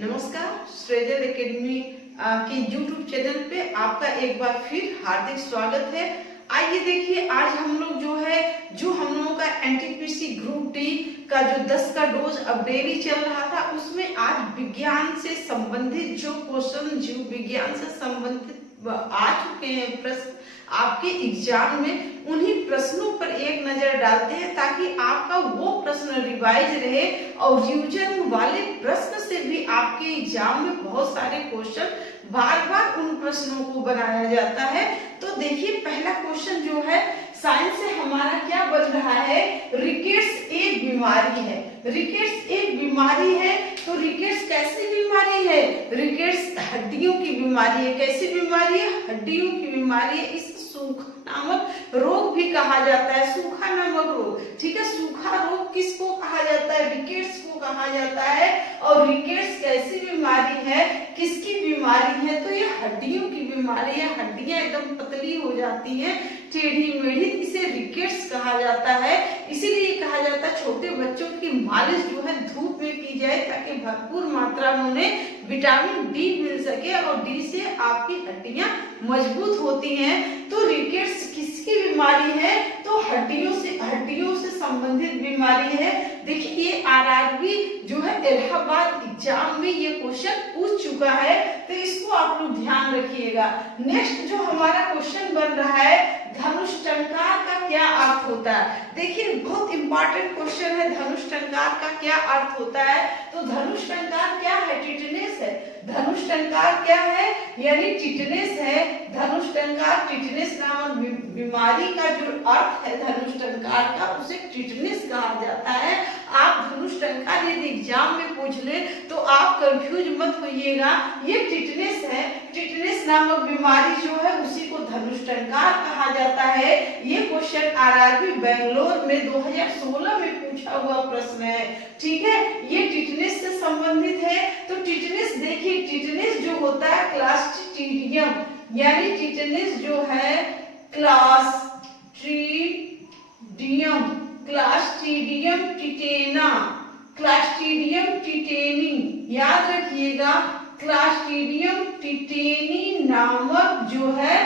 नमस्कार, श्रेजल एकेडमी के YouTube channel पे आपका एक बार फिर हार्दिक स्वागत है। आइए देखिए, आज हम लोग जो हम लोगों का एनटीपीसी ग्रुप डी का जो 10 का डोज अब डेली चल रहा था, उसमें आज विज्ञान से संबंधित जो क्वेश्चन जीव विज्ञान से संबंधित आ चुके हैं प्रश्न आपके एग्जाम में, उन्हीं प्रश्नों पर एक नजर डालते हैं ताकि आपका वो प्रश्न रिवाइज रहे और रिवीजन वाले प्रश्न से भी आपके एग्जाम में बहुत सारे क्वेश्चन बार बार उन प्रश्नों को बनाया जाता है। तो देखिए, पहला क्वेश्चन जो है साइंस से हमारा क्या बन रहा है, रिकेट्स एक बीमारी है। रिकेट्स एक बीमारी है, तो रिकेट्स कैसी बीमारी है, रिकेट्स हड्डियों की बीमारी है। कैसी बीमारी है, हड्डियों की बीमारी है। इस सूखा नामक रोग भी कहा जाता है, सूखा नामक रोग, ठीक है। सूखा रोग किसको कहा जाता है, रिकेट्स को कहा जाता है। और रिकेट्स कैसी बीमारी है, किसकी बीमारी है, तो ये हड्डियों की बीमारी है। हड्डियां एकदम पतली हो जाती हैं, टेढ़ी मेढ़ी, इसे रिकेट्स कहा जाता है। इसीलिए कहा जाता है छोटे बच्चों की मालिश जो है धूप में की जाए ताकि भरपूर मात्रा में उन्हें विटामिन डी मिल सके और डी से आपकी हड्डियां मजबूत होती हैं। तो रिकेट्स किसकी बीमारी है, तो हड्डियों से संबंधित बीमारी है। देखिए, ये आरआरबी जो है इलाहाबाद एग्जाम में ये क्वेश्चन पूछ चुका है, तो इसको आप लोग ध्यान रखिएगा। नेक्स्ट जो हमारा क्वेश्चन बन रहा है, धनुष टंकार का क्या अर्थ होता है। देखिए, बहुत इंपॉर्टेंट क्वेश्चन है, धनुष टंकार का क्या अर्थ होता है। तो धनुष टंकार क्या है, टिटनेस है। धनुष टंकार क्या है, यानी टिटनेस है। धनुष टंकार टिटनेस नामक बीमारी का जो अर्थ है धनुष टंकार का, उसे टिटनेस कहा जाता है। आप धनुष टंकार यदि एग्जाम में पूछ ले तो आप कंफ्यूज मत होइएगा, ये टिटनेस है। टिटनेस नामक बीमारी जो है उसी को धनुष टंकार कहा जाता है। ये क्वेश्चन आरआरबी बेंगलोर में 2016 में पूछा हुआ प्रश्न है, ठीक है। ये टिटनेस से संबंधित है। तो टिटनेस, देखिए टिटनेस जो होता है क्लास्ट्रीडियम, यानी टिटनेस जो है क्लास्ट्रीडियम टिटेना, क्लास्ट्रीडियम टिटेनी, याद रखिएगा। क्लास्ट्रीडियम टिटेनी नामक जो है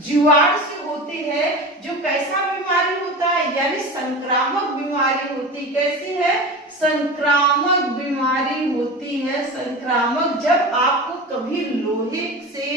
जीवाणु से होती है, जो कैसा बीमारी होता है, यानी संक्रामक बीमारी होती। कैसी है, संक्रामक बीमारी होती है। संक्रामक, जब आपको कभी लोहे से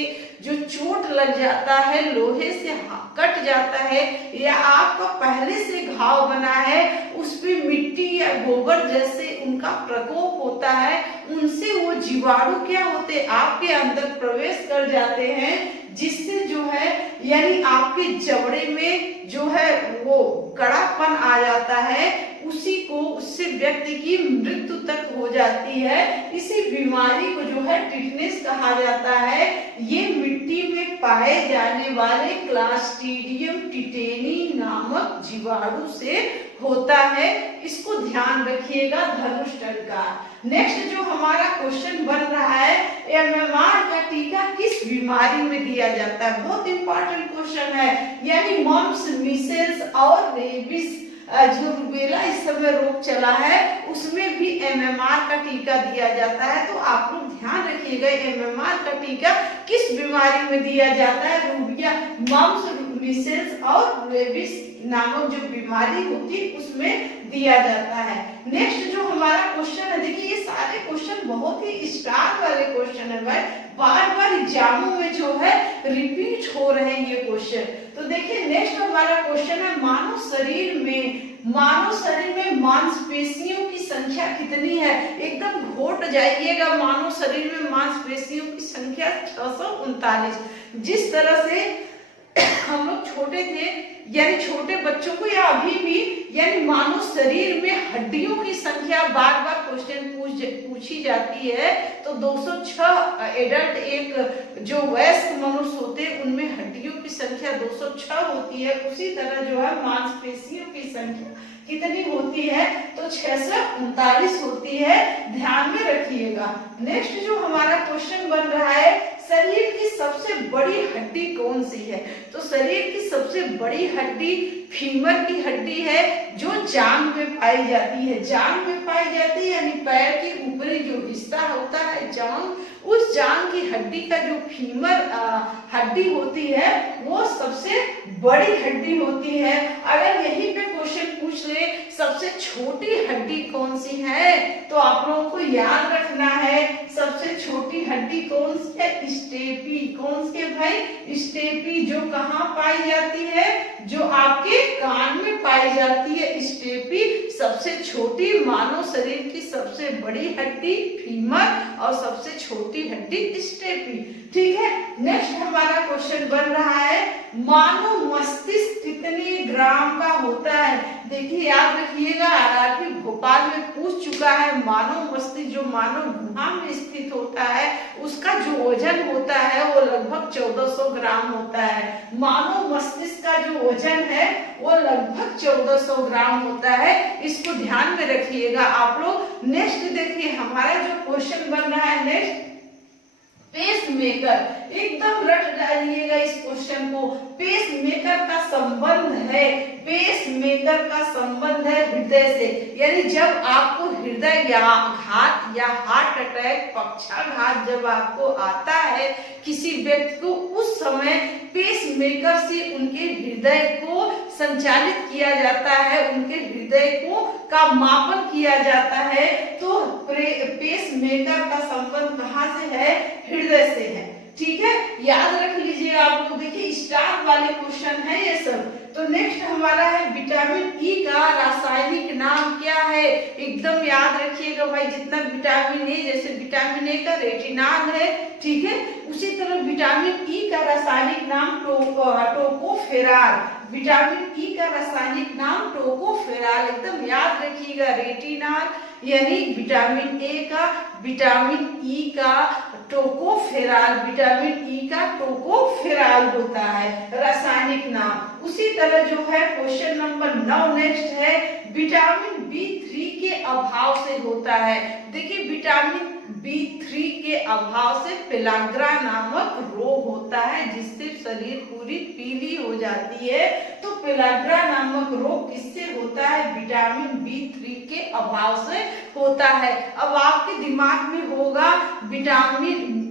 जो चोट लग जाता है, लोहे से कट जाता है, या आपका पहले से घाव बना है, उस पे मिट्टी या गोबर जैसे उनका प्रकोप होता है, उनसे वो जीवाणु क्या होते हैं, आपके अंदर प्रवेश कर जाते हैं, जिससे जो है यानी आपके जबड़े में जो है वो कड़ापन आ जाता है, उससे व्यक्ति की मृत्यु तक हो जाती है। इसी बीमारी को जो है टिटनेस कहा जाता है। ये मिट्टी में पाए जाने वाले क्लास्ट्रीडियम टिटेनी नामक जीवाणु से होता है। इसको ध्यान रखिएगा, धनुष टंकार। नेक्स्ट जो हमारा क्वेश्चन बन रहा है, एमएमआर का टीका किस बीमारी में दिया जाता है। बहुत इंपॉर्टेंट क्वेश्चन है, यानी मम्प्स, मीसेल्स और रेबीज, जो रूबेला इस समय रोग चला है, उसमें भी एमएमआर का टीका दिया जाता है। तो आप लोग ध्यान रखिएगा, एमएमआर का टीका किस बीमारी में दिया जाता है, रूबिया, मम्प्स, मीसेल्स और रेबीज नामक जो बीमारी होती है उसमें दिया जाता है। नेक्स्ट जो हमारा क्वेश्चन है, देखिए ये सारे क्वेश्चन बहुत ही स्टार वाले क्वेश्चन है भाई, बार बार एग्जामों में जो है रिपीट हो रहे हैं ये क्वेश्चन। तो देखिए नेक्स्ट हमारा क्वेश्चन है, मानव शरीर में मांसपेशियों की संख्या कितनी है। एकदम घोट जाइएगा, मानव शरीर में मांसपेशियों की संख्या 639। जिस तरह से हम लोग छोटे थे, यानी छोटे बच्चों को या अभी भी, यानी मानव शरीर में हड्डियों की संख्या बार बार क्वेश्चन पूछी जाती है। तो 206 एडल्ट, एक जो वयस्क मनुष्य होते हैं उनमें हड्डियों की संख्या 206 होती है। उसी तरह जो है मांसपेशियों की संख्या कितनी होती है? तो 639 होती है, ध्यान में रखिएगा। नेक्स्ट जो हमारा क्वेश्चन बन रहा है, शरीर की सबसे बड़ी हड्डी कौन सी है? तो शरीर की सबसे बड़ी हड्डी फीमर की हड्डी है, जो जांघ में पाई जाती है। जांघ में पाई जाती है यानी पैर के ऊपरी जो हिस्सा होता है जांघ, उस जांघ की हड्डी का जो फीमर हड्डी होती है वो सबसे बड़ी हड्डी होती है। अगर यहीं पे क्वेश्चन पूछ ले सबसे छोटी हड्डी कौन सी है, तो आप लोगों को याद रखना है सबसे छोटी हड्डी कौन सी है? स्टेपी। कौन सी है भाई? स्टेपी। जो कहाँ पाई जाती है? जो आपके कान में पाई जाती है। स्टेपी सबसे छोटी, मानव शरीर की सबसे बड़ी हड्डी फीमर और सबसे छोटी हड्डी स्टेपी। ठीक है, नेक्स्ट हमारा क्वेश्चन बन रहा है, मानव मस्तिष्क कितने ग्राम का होता है? देखिए याद रखिएगा, आरआरबी भोपाल में पूछ चुका है। मानव मस्तिष्क जो मानव गुहा में स्थित होता है उसका जो वजन होता है वो लगभग 1400 ग्राम होता है। मानव मस्तिष्क का जो वजन है वो लगभग 1400 ग्राम होता है। इसको ध्यान में रखिएगा आप लोग। नेक्स्ट देखिए हमारा जो क्वेश्चन बन रहा है, नेक्स्ट पेस मेकर। एकदम रट डालिएगा इस क्वेश्चन को। पेस मेकर का संबंध है, पेस मेकर का संबंध है हृदय से। यानी जब आपको हृदय या घात या हार्ट अटैक, पक्षाघात जब आपको आता है किसी व्यक्ति को, उस समय पेस मेकर से उनके हृदय को संचालित किया जाता है, उनके हृदय को का मापन किया जाता है। तो पेस मेकर का संबंध कहाँ से है? हृदय से है। ठीक है, याद रख लीजिए आप लोग। देखिए स्टार वाले क्वेश्चन है ये सब। तो नेक्स्ट हमारा है विटामिन ई का रासायनिक नाम क्या है? एकदम याद रखिएगा भाई, जितना विटामिन ए, जैसे विटामिन ए का रेटिनॉल है, ठीक है, उसी तरह विटामिन ई का रासायनिक नाम टोकोफेराल। विटामिन ई का रासायनिक नाम टोकोफेराल, एकदम याद रखिएगा। रेटिनॉल यानी विटामिन ए का, विटामिन ई का टोकोफेराल, विटामिन ई का टोकोफेराल होता है रासायनिक नाम। उसी तरह जो है क्वेश्चन नंबर 9 नेक्स्ट है, विटामिन B3 के अभाव से होता है। देखिए विटामिन B3 के अभाव से पेलाग्रा नामक रोग होता है, जिससे शरीर पूरी पीली हो जाती है। तो पेलाग्रा नामक रोग किससे होता है? विटामिन B3 के अभाव से होता है। अब आपके दिमाग में होगा विटामिन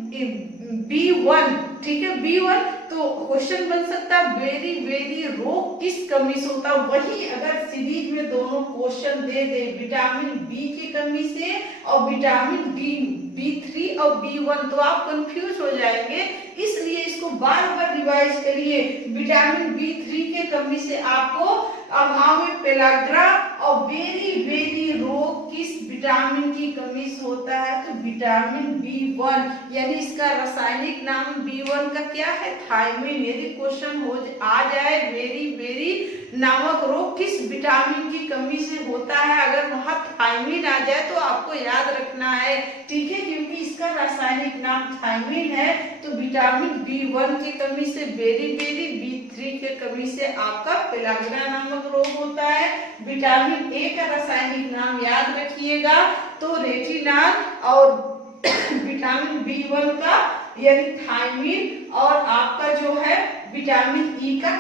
B1, ठीक है, B1, तो क्वेश्चन बन सकता है बेरी बेरी रोग किस कमी से होता है? वही अगर सीरीज में दोनों क्वेश्चन दे दे, विटामिन बी की कमी से और विटामिन B3 और B1, तो आप कंफ्यूज हो जाएंगे। इसलिए इसको बार बार रिवाइज करिए। विटामिन B3 के कमी से आपको अभाव में पेलाग्रा और बेरी बेरी रोग किस विटामिन की कमी से होता है? तो विटामिन B1, यानी इसका रासायनिक नाम B1 का क्या है? थायमिन। यदि क्वेश्चन हो आ जाए बेरी बेरी नामक रोग किस विटामिन की कमी से होता है, अगर वहां थायमिन आ जाए तो आपको याद रखना है, ठीक है, क्योंकि इसका रासायनिक नाम थायमिन है। तो विटामिन B1 की कमी से बेरी बेरी, B3 के कमी से आपका पेलाग्रा नामक रोग होता है। विटामिन ए का रासायनिक नाम याद रखिएगा, तो रेटिनॉल, और विटामिन B1 का यानी थायमिन, और आपका जो है विटामिन ई का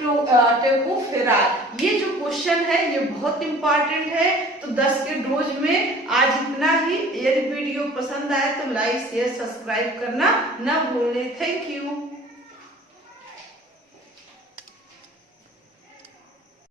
टोकोफेराल। ये जो क्वेश्चन है ये बहुत इंपॉर्टेंट है। तो 10 के डोज में आज इतना ही। यदि वीडियो पसंद आए तो लाइक शेयर सब्सक्राइब करना ना भूलें। Thank you.